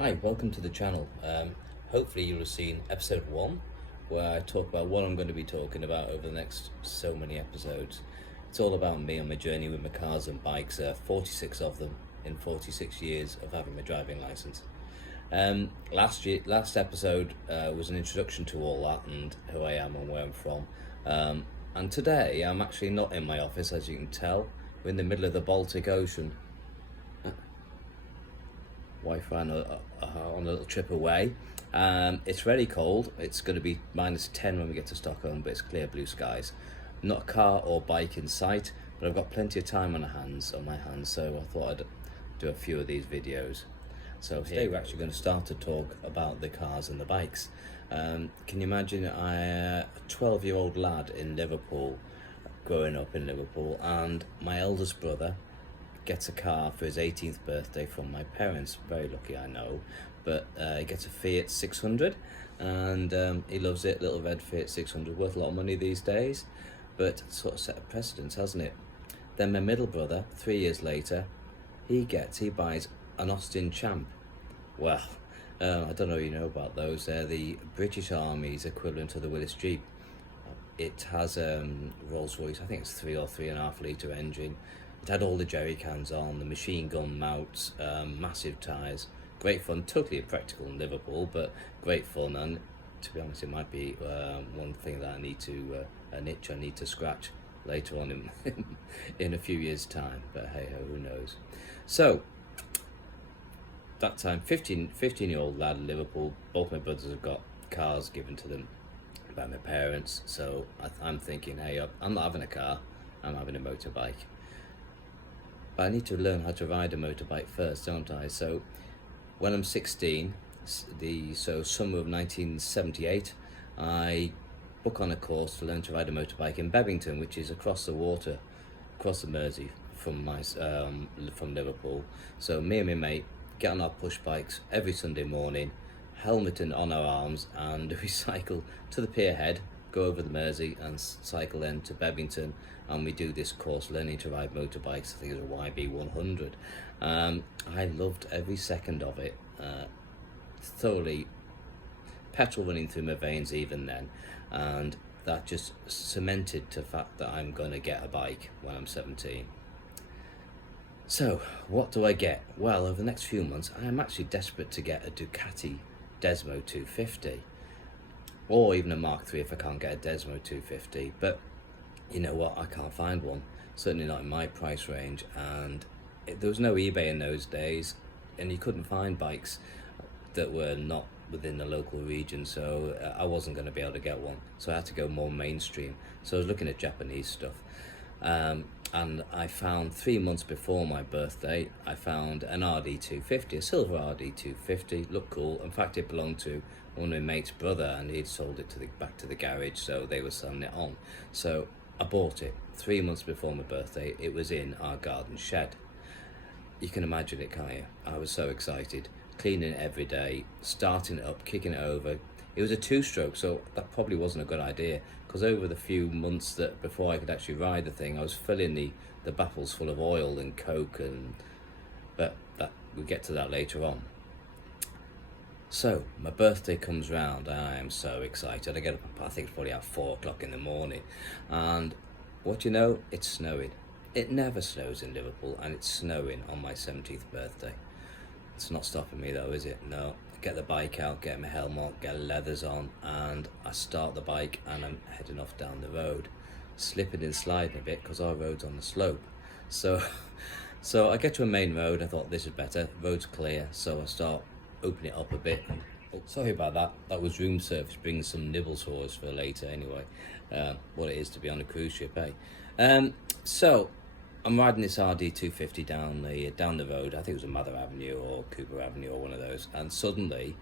Hi, welcome to the channel. Hopefully you'll have seen episode 1 where I talk about what I'm going to be talking about over the next so many episodes. It's all about me on my journey with my cars and bikes, 46 of them in 46 years of having my driving licence. Last episode was an introduction to all that and who I am and where I'm from. And today I'm actually not in my office, as you can tell. We're in the middle of the Baltic Ocean. Wife ran on a little trip away. It's very cold. It's going to be -10 when we get to Stockholm, but it's clear blue skies. Not a car or bike in sight, but I've got plenty of time on my hands, so I thought I'd do a few of these videos. So today we're actually going to start to talk about the cars and the bikes. Can you imagine a 12-year-old lad in Liverpool, growing up in Liverpool, and my eldest brother gets a car for his 18th birthday from my parents. Very lucky, I know, but he gets a Fiat 600 and he loves it. Little red Fiat 600, worth a lot of money these days, but sort of set a precedence, hasn't it? Then my middle brother, 3 years later, he buys an Austin Champ. Well, I don't know if you know about those. They're the British Army's equivalent to the Willis Jeep. It has Rolls Royce, I think it's 3 or 3.5 litre engine. It had all the jerry cans on, the machine gun mounts, massive tyres. Great fun, totally impractical in Liverpool, but great fun. And to be honest, it might be one thing that I need to, an itch I need to scratch later on in a few years' time. But hey ho, who knows? So, that time, 15-year-old lad in Liverpool, both my brothers have got cars given to them by my parents. So I'm thinking, hey, I'm not having a car, I'm having a motorbike. But I need to learn how to ride a motorbike first, don't I? So when I'm 16, summer of 1978, I book on a course to learn to ride a motorbike in Bebington, which is across the water, across the Mersey from Liverpool. So me and my mate get on our push bikes every Sunday morning, helmet on our arms, and we cycle to the pier head, go over the Mersey and cycle then to Bebington, and we do this course learning to ride motorbikes. I think it was a YB 100. I loved every second of it. Thoroughly, petrol running through my veins even then, and that just cemented the fact that I'm going to get a bike when I'm 17. So what do I get? Well, over the next few months I am actually desperate to get a Ducati Desmo 250, or even a Mark III if I can't get a Desmo 250. But you know what, I can't find one, certainly not in my price range, and there was no eBay in those days, and you couldn't find bikes that were not within the local region, so I wasn't going to be able to get one, so I had to go more mainstream. So I was looking at Japanese stuff, and I found 3 months before my birthday, I found an RD250, a silver RD250, looked cool. In fact, it belonged to one of my mate's brother, and he'd sold it back to the garage, so they were selling it on. So I bought it 3 months before my birthday. It was in our garden shed. You can imagine it, can't you? I was so excited, cleaning it every day, starting it up, kicking it over. It was a 2-stroke, so that probably wasn't a good idea, because over the few months that before I could actually ride the thing, I was filling the baffles full of oil and coke, but we'll get to that later on. So my birthday comes round and I am so excited. I get up, I think it's probably at 4 o'clock in the morning, and what you know, it's snowing. It never snows in Liverpool, and it's snowing on my 17th birthday. It's not stopping me though, is it? No. I get the bike out, get my helmet, get leathers on, and I start the bike and I'm heading off down the road, slipping and sliding a bit because our road's on the slope. So I get to a main road. I thought this is better, road's clear, so I start opening it up a bit. And oh, sorry about that, that was room service bringing some nibbles for us for later anyway. What it is to be on a cruise ship, eh? So I'm riding this RD250 down the road. I think it was a Mather Avenue or Cooper Avenue or one of those, and suddenly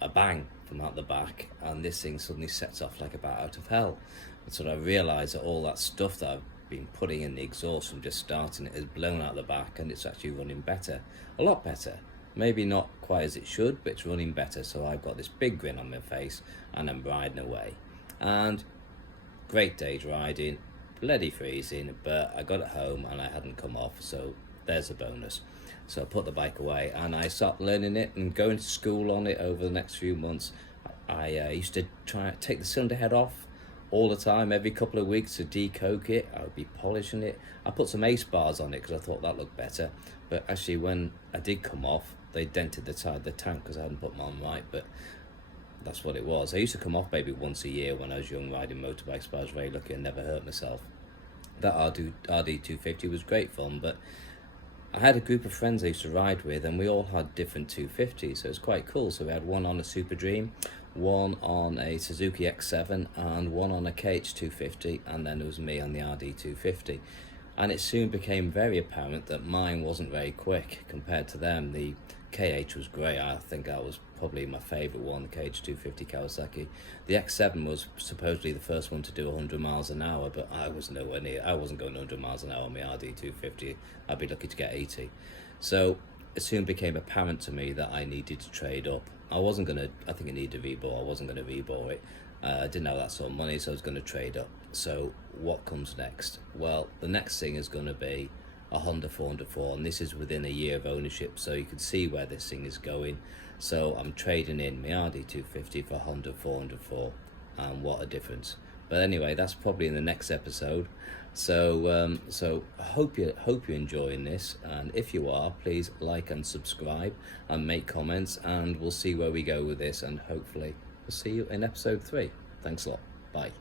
a bang from out the back, and this thing suddenly sets off like a bat out of hell. And so I realised that all that stuff that I've been putting in the exhaust from just starting it is blown out the back, and it's actually running better, a lot better. Maybe not quite as it should, but it's running better. So I've got this big grin on my face and I'm riding away, and great day's riding, bloody freezing, but I got it home and I hadn't come off, so there's a bonus. So I put the bike away and I started learning it and going to school on it over the next few months. I used to try to take the cylinder head off all the time, every couple of weeks, to decoke it. I would be polishing it. I put some ace bars on it because I thought that looked better, but actually when I did come off, they dented the tank because I hadn't put them on right, but that's what it was. I used to come off maybe once a year when I was young riding motorbikes, but I was very lucky and never hurt myself. That RD250 was great fun, but I had a group of friends I used to ride with, and we all had different 250s, so it was quite cool. So we had one on a Super Dream, one on a Suzuki X7, and one on a KH250, and then there was me on the RD250. And it soon became very apparent that mine wasn't very quick compared to them. The KH was great. I think that was probably my favourite one, the KH250 Kawasaki. The X7 was supposedly the first one to do 100 miles an hour, but I was nowhere near. I wasn't going 100 miles an hour on my RD250. I'd be lucky to get 80. So it soon became apparent to me that I needed to trade up. I think it needed a V-bore. I wasn't going to V-bore it. I didn't have that sort of money, so I was going to trade up. So what comes next? Well, the next thing is going to be a Honda 404, and this is within a year of ownership, so you can see where this thing is going. So I'm trading in my RD250 for a Honda 404, and what a difference. But anyway, that's probably in the next episode. So I hope you're enjoying this, and if you are, please like and subscribe and make comments, and we'll see where we go with this, and hopefully we'll see you in episode 3. Thanks a lot. Bye.